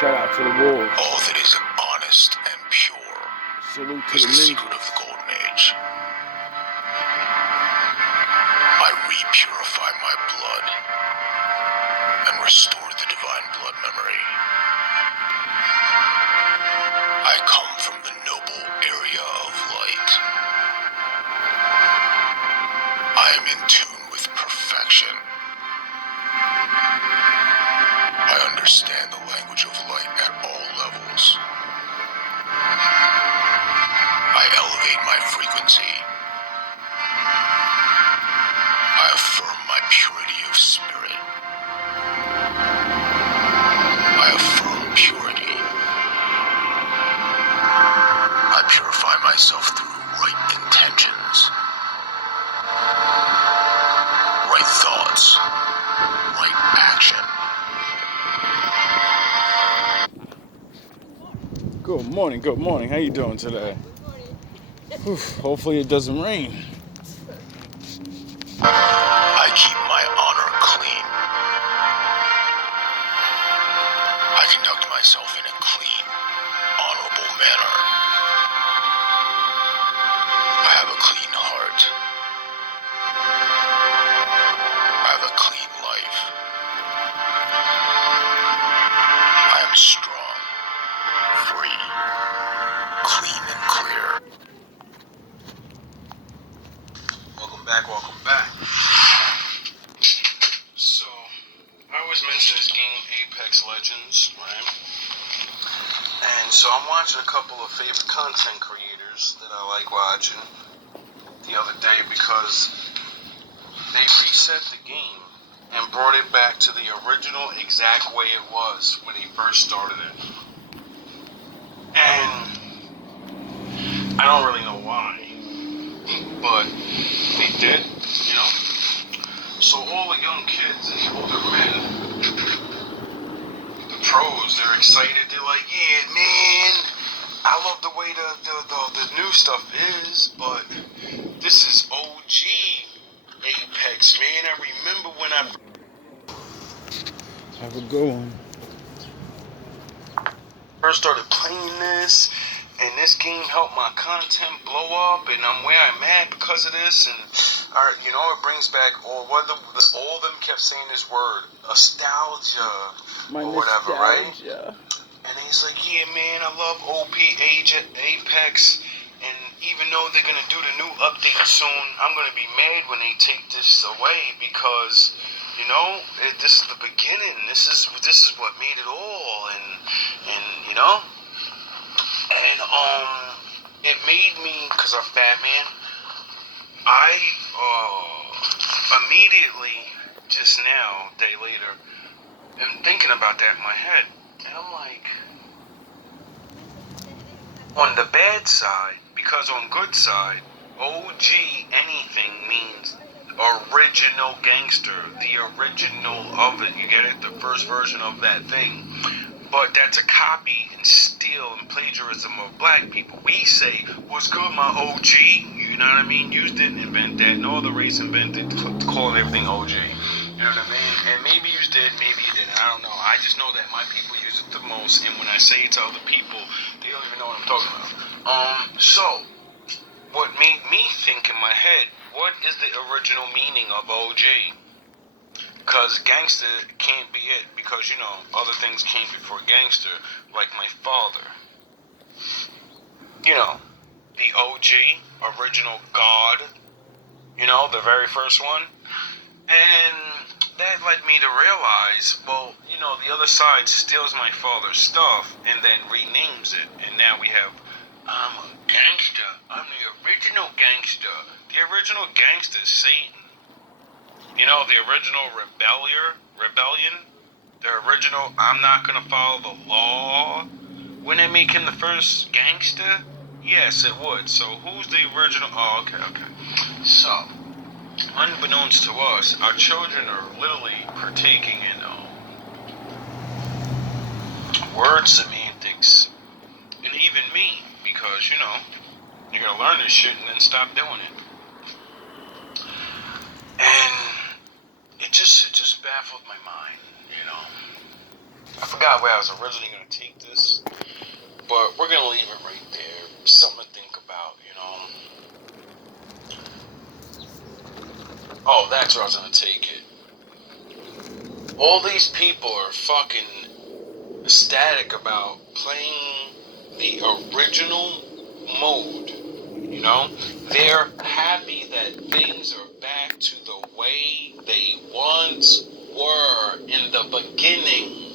Shout out to the wolves. All that is honest and pure Salute to is the the secret ninjas. of the Golden Age. I repurify my blood and restore the divine blood memory. I come from the noble area of light. I am in tune with perfection. I understand the language of light at all levels. I elevate my frequency. I affirm my purity of spirit. I affirm purity. I purify myself through right intentions, right thoughts, right action. Good morning. How you doing today? Whew, hopefully it doesn't rain. I keep my honor clean. I conduct myself in a clean, honorable manner. I have a clean heart. I have a clean life. I am strong, free, clean and clear. Welcome back. So, I always mention this game, Apex Legends, right? And so I'm watching a couple of favorite content creators that I like watching the other day because they reset the game and brought it back to the original exact way it was when they first started it. And I don't really know why, but they did, you know? So all the young kids and the older men, the pros, they're excited. They're like, yeah, man, I love the way the new stuff is, but this is OG Apex, man. I remember when I Have a good one. first started playing this, and this game helped my content blow up, and I'm where I'm at because of this, and you know, it brings back all of them kept saying this word, nostalgia, My or whatever, right? nostalgia. And he's like, yeah, man, I love OP Apex, and even though they're gonna do the new update soon, I'm gonna be mad when they take this away because, you know, this is the beginning. This is what made it all, and you know, and it made me, cause I'm fat, man. I immediately just now, a day later, am thinking about that in my head, and I'm like, on the bad side, because on good side, OG anything means original gangster, the original of it, you get it? The first version of that thing. But that's a copy and steal and plagiarism of black people. We say, what's good, my OG? You know what I mean? You didn't invent that. No other race invented calling everything OG. You know what I mean? And maybe you did, maybe you didn't. I don't know. I just know that my people use it the most. And when I say it to other people, they don't even know what I'm talking about. So, what made me think in my head, what is the original meaning of OG? Because gangster can't be it, because, you know, other things came before gangster, like my father. You know, the OG, original God, you know, the very first one. And that led me to realize, well, you know, the other side steals my father's stuff and then renames it, and now we have, I'm a gangster, I'm the original gangster. The original gangster is Satan. You know, the original rebellion, the original, I'm not gonna follow the law. Wouldn't it make him the first gangster? Yes, it would. So who's the original? Oh, okay. So, unbeknownst to us, our children are literally partaking in word semantics, and even me, because, you know, you're gonna learn this shit and then stop doing it. And it just baffled my mind, you know. I forgot where I was originally going to take this, but we're going to leave it right there. Something to think about, you know. Oh, that's where I was going to take it. All these people are fucking ecstatic about playing the original mode, you know? They're happy that things are back to the way they once were in the beginning.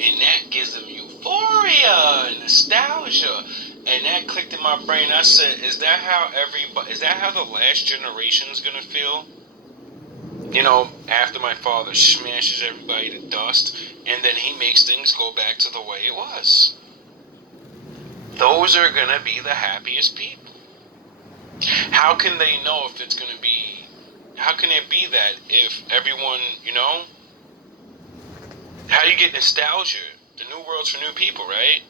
And that gives them euphoria and nostalgia. And that clicked in my brain. I said, is that how the last generation's gonna feel? You know, after my father smashes everybody to dust, and then he makes things go back to the way it was. Those are gonna be the happiest people. How can they know if it's gonna be? How can it be that if everyone, you know? How do you get nostalgia? The new world's for new people, right?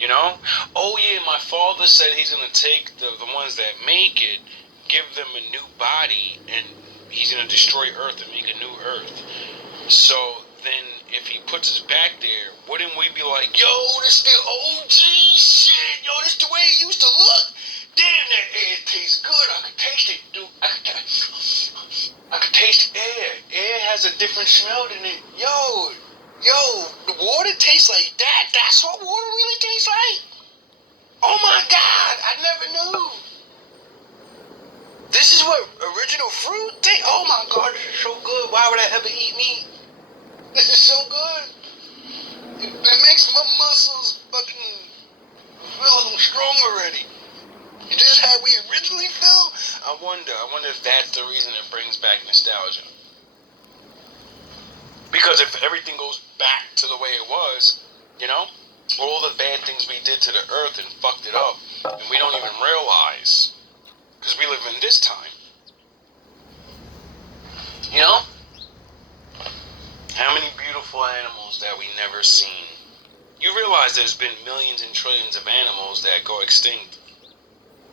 You know? Oh yeah, my father said he's gonna take the ones that make it, give them a new body, and he's gonna destroy Earth and make a new Earth. So then, if he puts us back there, wouldn't we be like, yo, this the OG shit, yo, this the way it used to look? Damn, that air tastes good. I could taste it, dude. I could taste air. Air has a different smell than it. Yo, the water tastes like that. That's what water really tastes like. Oh my God, I never knew. This is what original fruit tastes. Oh my God, this is so good. Why would I ever eat meat? This is so good. It makes my muscles fucking feel strong already. Is this how we originally felt? I wonder if that's the reason it brings back nostalgia. Because if everything goes back to the way it was, you know, all the bad things we did to the earth and fucked it up, and we don't even realize, because we live in this time. You know? How many beautiful animals that we never seen? You realize there's been millions and trillions of animals that go extinct.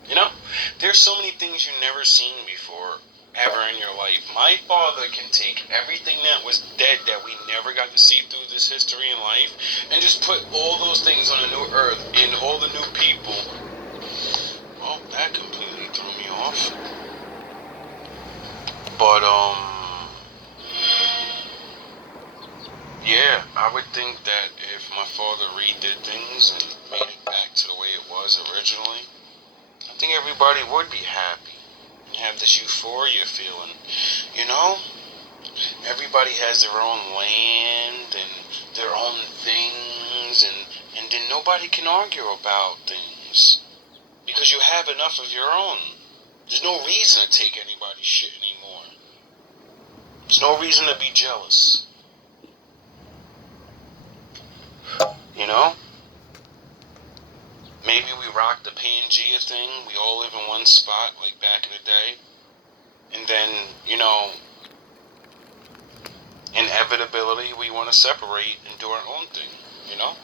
You know? There's so many things you've never seen before, ever in your life. My father can take everything that was dead that we never got to see through this history in life and just put all those things on a new earth and all the new people. Well, that completely threw me off. But, yeah, I would think that if my father redid things and made it back to the way it was originally, I think everybody would be happy and have this euphoria feeling. You know? Everybody has their own land and their own things, and then nobody can argue about things because you have enough of your own. There's no reason to take anybody's shit anymore. There's no reason to be jealous. You know? Maybe we rock the Pangea thing. We all live in one spot like back in the day. And then, you know, inevitability, we want to separate and do our own thing, you know?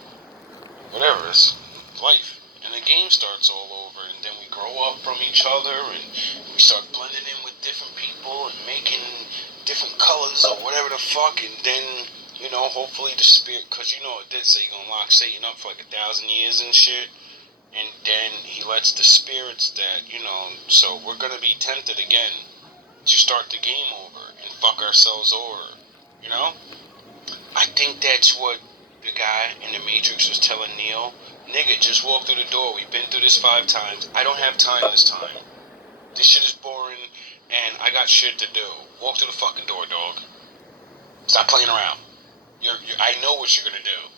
Whatever, it's life. And the game starts all over, and then we grow up from each other, and we start blending in with different people and making different colors or whatever the fuck, and then, you know, hopefully the spirit, because you know it did say you're going to lock Satan up for like 1,000 years and shit, and then he lets the spirits that, you know, so we're going to be tempted again to start the game over and fuck ourselves over. You know? I think that's what the guy in the Matrix was telling Neo. Nigga, just walk through the door. We've been through this 5 times. I don't have time this time. This shit is boring, and I got shit to do. Walk through the fucking door, dog. Stop playing around. I know what you're gonna do.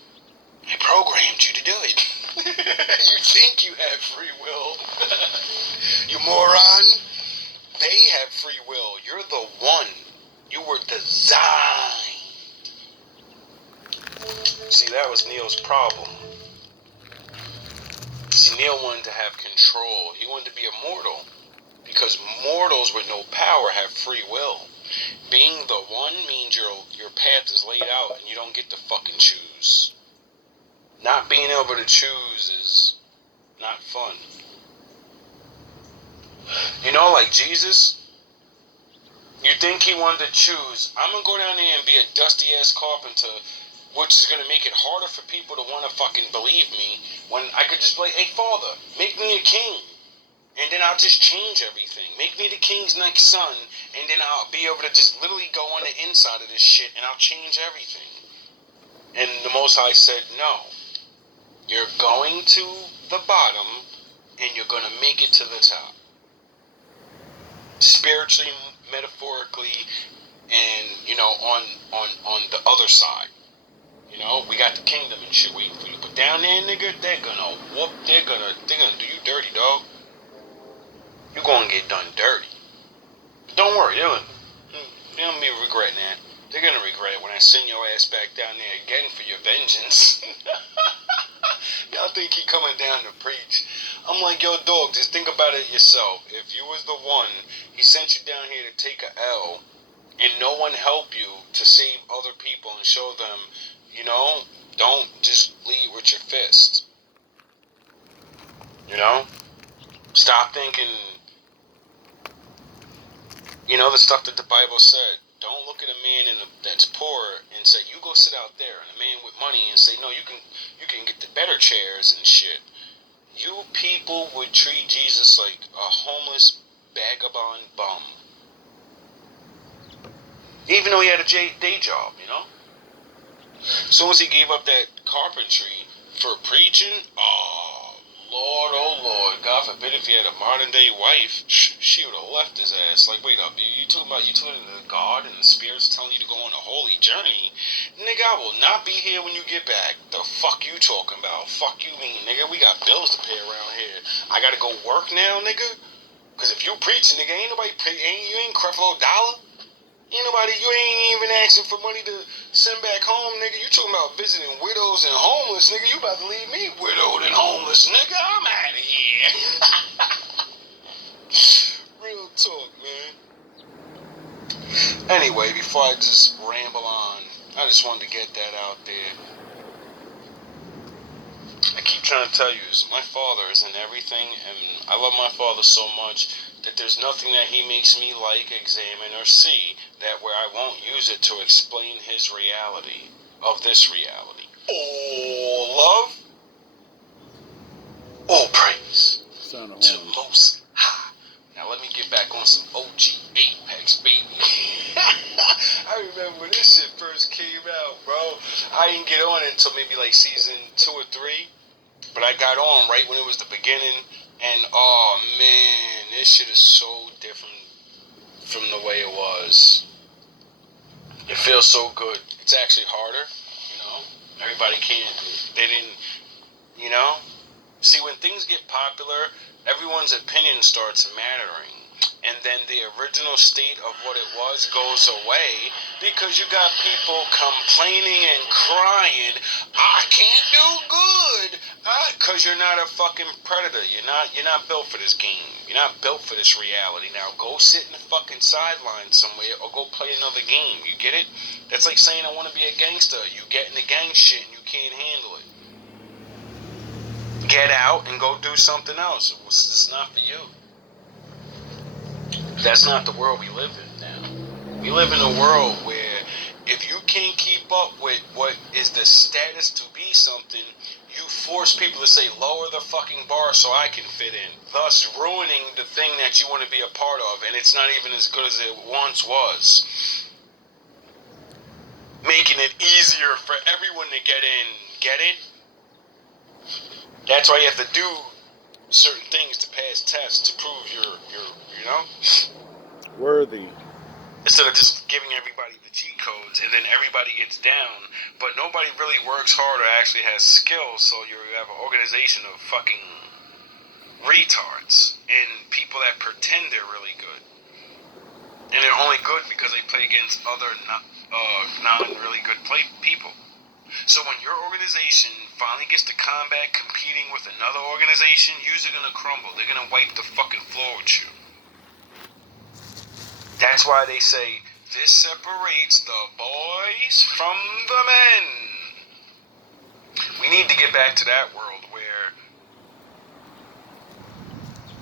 I programmed you to do it. You think you have free will. You moron. They have free will. You're the one. You were designed. See, that was Neo's problem. See, Neo wanted to have control. He wanted to be immortal. Because mortals with no power have free will. Being the one means your path is laid out and you don't get to fucking choose. Not being able to choose is not fun. You know, like Jesus, you think he wanted to choose, I'm going to go down there and be a dusty-ass carpenter which is gonna make it harder for people to want to fucking believe me when I could just be like, hey, Father, make me a king. And then I'll just change everything. Make me the king's next son, and then I'll be able to just literally go on the inside of this shit, and I'll change everything. And the Most High said, no. You're going to the bottom, and you're going to make it to the top. Spiritually, metaphorically, and, you know, on the other side. You know, we got the kingdom and shit waiting for you. But down there, nigga, they're gonna do you dirty, dog. You're gonna get done dirty. But don't worry, they don't be regretting that. They're gonna regret it when I send your ass back down there again for your vengeance. Y'all think he coming down to preach. I'm like, yo, dog, just think about it yourself. If you was the one, he sent you down here to take a L, and no one helped you to save other people and show them, you know, don't just lead with your fist. You know? Stop thinking, you know, the stuff that the Bible said. Don't look at a man that's poor and say, you go sit out there, and a man with money and say, no, you can get the better chairs and shit. You people would treat Jesus like a homeless vagabond bum. Even though he had a day job, you know? As soon as he gave up that carpentry for preaching, oh Lord, God forbid if he had a modern day wife, she would have left his ass. Like, wait up, you talking about the God and the spirits telling you to go on a holy journey? Nigga, I will not be here when you get back. The fuck you talking about? Fuck you mean, nigga? We got bills to pay around here. I gotta go work now, nigga? Cause if you preaching, nigga, ain't nobody pay, you ain't creflo dollar. Ain't nobody, you ain't even asking for money to send back home, nigga. You talking about visiting widows and homeless, nigga. You about to leave me widowed and homeless, nigga. I'm out of here. Real talk, man. Anyway, before I just ramble on, I just wanted to get that out there. I keep trying to tell you this. My father is in everything, and I love my father so much that there's nothing that he makes me like, examine, or see that where I won't use it to explain his reality of this reality. All love, all praise to Most High. Now let me get back on some OG Apex, baby. I remember when this shit first came out, bro. I didn't get on until maybe like season 2 or 3. But I got on right when it was the beginning, and oh man, this shit is so different from the way it was. It feels so good. It's actually harder, you know. Everybody they didn't, you know. See, when things get popular, everyone's opinion starts mattering. And then the original state of what it was goes away because you got people complaining and crying, I can't do good. Because you're not a fucking predator. You're not built for this game. You're not built for this reality. Now go sit in the fucking sideline somewhere or go play another game. You get it? That's like saying I want to be a gangster. You get in the gang shit and you can't handle it. Get out and go do something else. It's not for you. That's not the world we live in now. We live in a world where if you can't keep up with what is the status to be something, you force people to say, lower the fucking bar so I can fit in, thus ruining the thing that you want to be a part of, and it's not even as good as it once was. Making it easier for everyone to get in. Get it? That's why you have to do certain things to pass tests to prove you're you know, worthy. Instead of just giving everybody the cheat codes and then everybody gets down, but nobody really works hard or actually has skills, so you have an organization of fucking retards and people that pretend they're really good. And they're only good because they play against other non-really good people. So when your organization finally gets to combat competing with another organization, you're going to crumble. They're going to wipe the fucking floor with you. That's why they say, this separates the boys from the men. We need to get back to that world where,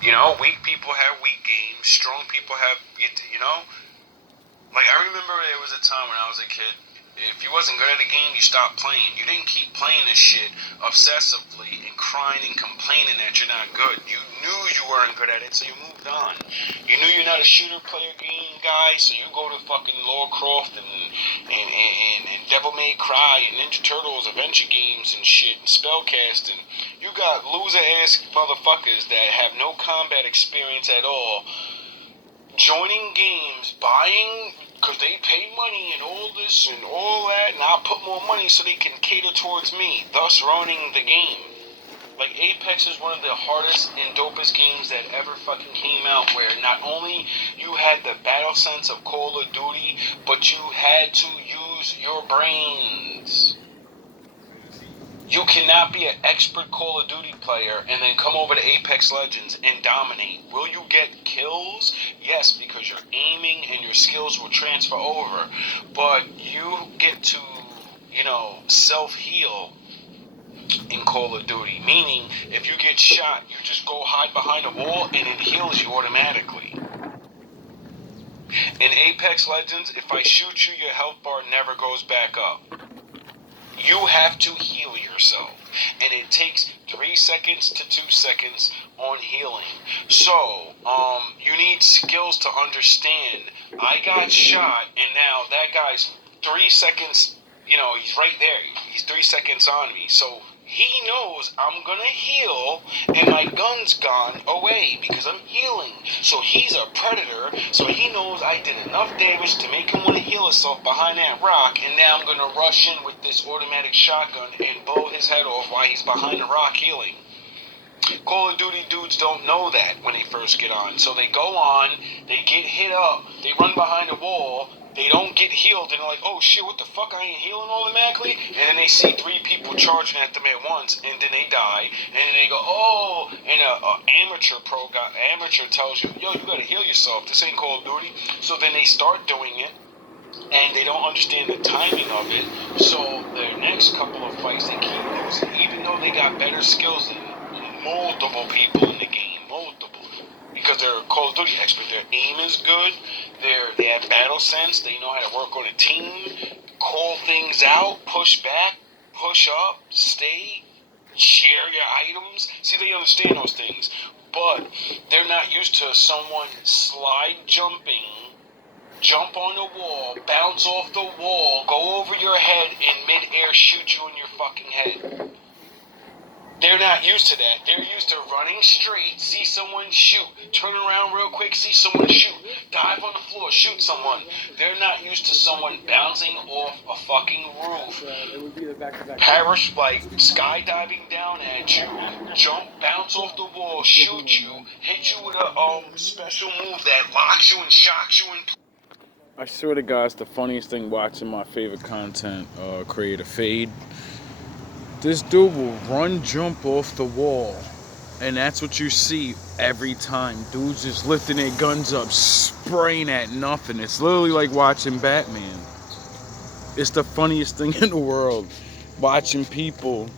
you know, weak people have weak games, strong people have, you know? Like, I remember there was a time when I was a kid, If you wasn't good at a game, you stopped playing. You didn't keep playing this shit obsessively and crying and complaining that you're not good. You knew you weren't good at it, so you moved on. You knew you're not a shooter player game guy, so you go to fucking Lara Croft and Devil May Cry and Ninja Turtles adventure games and shit and spellcasting. You got loser ass motherfuckers that have no combat experience at all, joining games, buying, because they pay money and all this and all that, and I'll put more money so they can cater towards me, thus ruining the game. Like, Apex is one of the hardest and dopest games that ever fucking came out, where not only you had the battle sense of Call of Duty, but you had to use your brains. You cannot be an expert Call of Duty player and then come over to Apex Legends and dominate. Will you get kills? Yes, because you're aiming and your skills will transfer over. But you get to, self-heal in Call of Duty. Meaning, if you get shot, you just go hide behind a wall and it heals you automatically. In Apex Legends, if I shoot you, your health bar never goes back up. You have to heal yourself, and it takes 3 seconds to 2 seconds on healing. So, you need skills to understand. I got shot, and now that guy's 3 seconds, he's right there. He's 3 seconds on me. So, he knows I'm gonna heal, and my gun's gone away because I'm healing. So he's a predator, so he knows I did enough damage to make him want to heal himself behind that rock, and now I'm gonna rush in with this automatic shotgun and blow his head off while he's behind the rock healing. Call of Duty dudes don't know that when they first get on. So they go on, they get hit up, they run behind a wall, they don't get healed, and they're like, oh shit, what the fuck, I ain't healing automatically? And then they see 3 people charging at them at once, and then they die, and then they go, oh, and a amateur tells you, yo, you gotta heal yourself, this ain't Call of Duty. So then they start doing it, and they don't understand the timing of it, so their next couple of fights they keep losing, even though they got better skills than multiple people in the game, because they're a Call of Duty expert. Their aim is good, they have battle sense, they know how to work on a team, call things out, push back, push up, stay, share your items. See, they understand those things, but they're not used to someone slide jumping, jump on the wall, bounce off the wall, go over your head, in mid-air shoot you in your fucking head. They're not used to that. They're used to running straight, see someone shoot, turn around real quick, see someone shoot, dive on the floor, shoot someone. They're not used to someone bouncing off a fucking roof, perish, like skydiving down at you, jump, bounce off the wall, shoot you, hit you with a special move that locks you and shocks you in. I swear to God, it's the funniest thing watching my favorite content creator Fade. This dude will run, jump off the wall, and that's what you see every time. Dudes just lifting their guns up, spraying at nothing. It's literally like watching Batman. It's the funniest thing in the world, watching people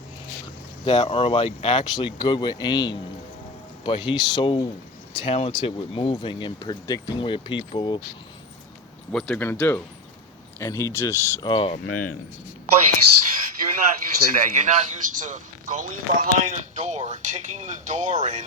that are like actually good with aim, but he's so talented with moving and predicting where people, what they're gonna do. And he just, oh man. Place. You're not used to that. You're not used to going behind a door, kicking the door in.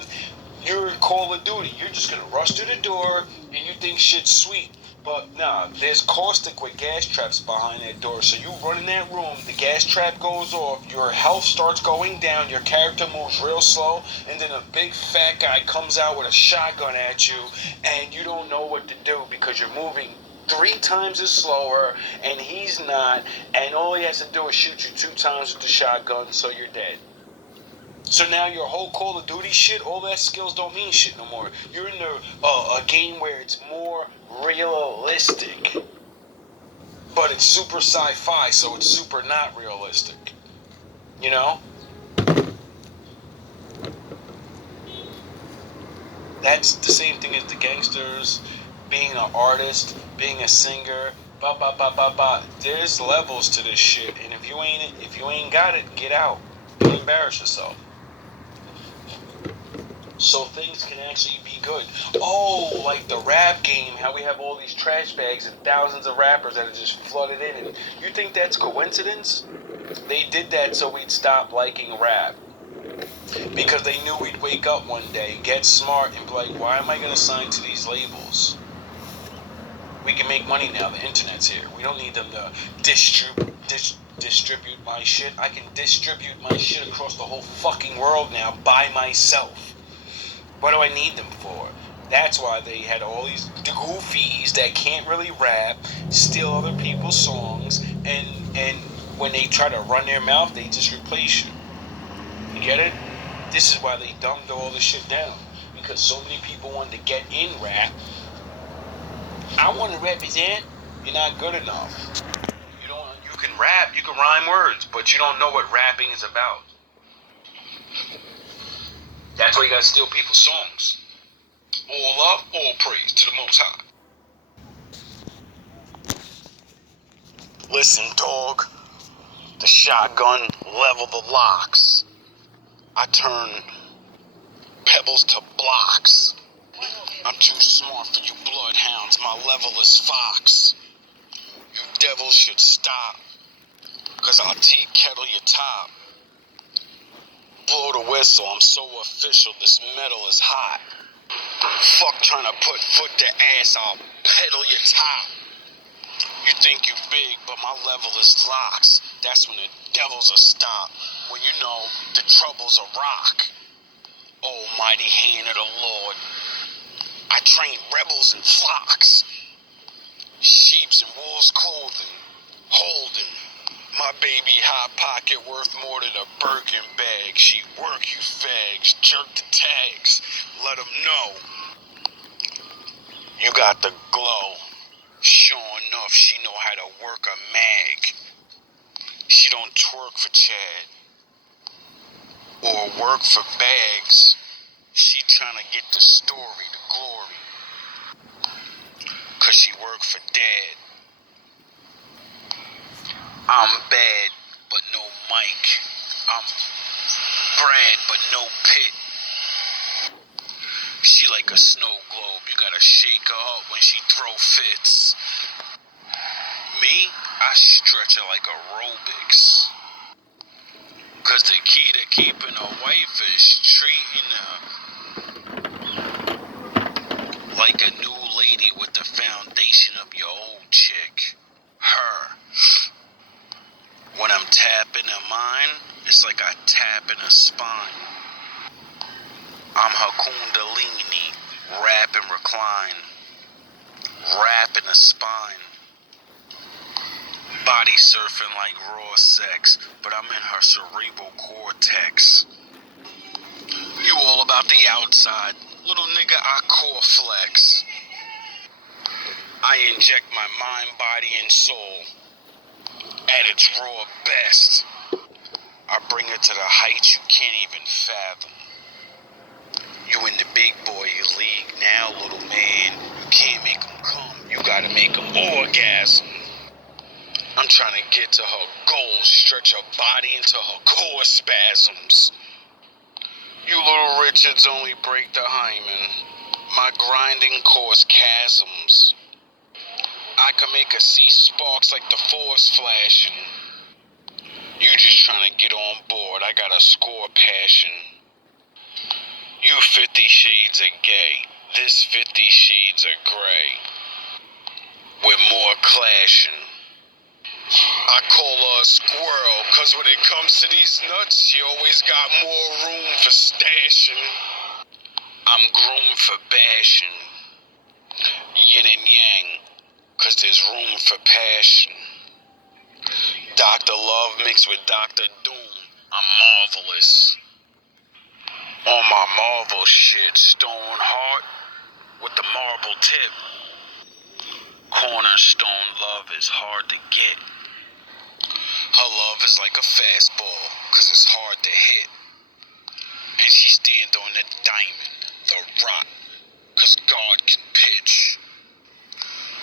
You're in Call of Duty. You're just gonna rush through the door and you think shit's sweet. But nah, there's caustic with gas traps behind that door. So you run in that room, the gas trap goes off, your health starts going down, your character moves real slow, and then a big fat guy comes out with a shotgun at you, and you don't know what to do because you're moving 3 times as slower, and he's not, and all he has to do is shoot you 2 times with the shotgun, so you're dead. So now your whole Call of Duty shit, all that skills don't mean shit no more. You're in a game where it's more realistic, but it's super sci-fi, so it's super not realistic. You know? That's the same thing as the gangsters, being an artist, being a singer, There's levels to this shit, and if you ain't got it, get out. Don't embarrass yourself. so things can actually be good. Oh, like the rap game, how we have all these trash bags and thousands of rappers that are just flooded in. And you think that's coincidence? They did that so we'd stop liking rap. Because they knew we'd wake up one day, get smart, and be like, why am I going to sign to these labels? We can make money now. The internet's here. We don't need them to distribute my shit. I can distribute my shit across the whole fucking world now by myself. What do I need them for? That's why they had all these goofies that can't really rap, steal other people's songs, and when they try to run their mouth, they just replace you. You get it? This is why they dumbed all this shit down. Because so many people wanted to get in rap. I want to represent. You're not good enough. You can rap, you can rhyme words, but you don't know what rapping is about. That's why you gotta steal people's songs. All love, all praise to the Most High. Listen, dog. The shotgun level the locks. I turn pebbles to blocks. I'm too smart for you bloodhounds. My level is fox. You devils should stop, 'cause I'll tea kettle your top. Blow the whistle, I'm so official, this metal is hot. Fuck trying to put foot to ass, I'll pedal your top. You think you big, but my level is locks. That's when the devils are stopped. When you know the trouble's a rock. Almighty hand of the Lord. I train rebels in flocks. Sheep's in wolves' clothing. Holding. My baby hot pocket worth more than a Birkin bag. She work you fags. Jerk the tags. Let them know. You got the glow. Sure enough, she know how to work a mag. She don't twerk for Chad. Or work for bags. She tryna get the story, the glory. 'Cause she work for Dad. I'm bad, but no mic. I'm Brad, but no pit. She like a snow globe. You gotta shake her up when she throw fits. Me, I stretch her like aerobics. 'Cause the key to keeping a wife is treating her like a new lady with the foundation of your old chick. Her. When I'm tapping her mind, it's like I tap in her spine. I'm her kundalini, wrap and recline, wrap in her spine. Body surfing like raw sex, but I'm in her cerebral cortex. You all about the outside, little nigga, I core flex. I inject my mind, body, and soul at its raw best. I bring it to the heights you can't even fathom. You in the big boy league now, little man. You can't make them come, you gotta make them orgasm. I'm trying to get to her goals, stretch her body into her core spasms. You little Richards only break the hymen. My grinding cause chasms. I can make her see sparks like the force flashing. You just trying to get on board, I got a score passion. You 50 shades of gay, this 50 shades of gray. With more clashing. I call her a squirrel, 'cause when it comes to these nuts, she always got more room for stashing. I'm groomed for bashing. Yin and yang, 'cause there's room for passion. Dr. Love mixed with Dr. Doom, I'm marvelous. On my Marvel shit, stone heart with the marble tip. Cornerstone love is hard to get. Her love is like a fastball, 'cause it's hard to hit. And she stand on the diamond, the rock, 'cause God can pitch.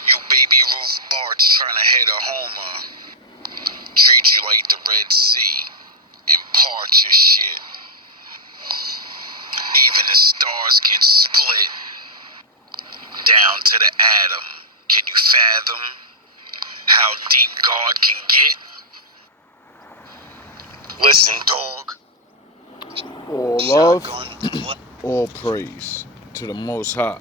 You baby Ruth Bart's trying to hit a homer. Treat you like the Red Sea and part your shit. Even the stars to the atom. Can you fathom how deep God can get? Listen, dog. All love, all praise to the Most High.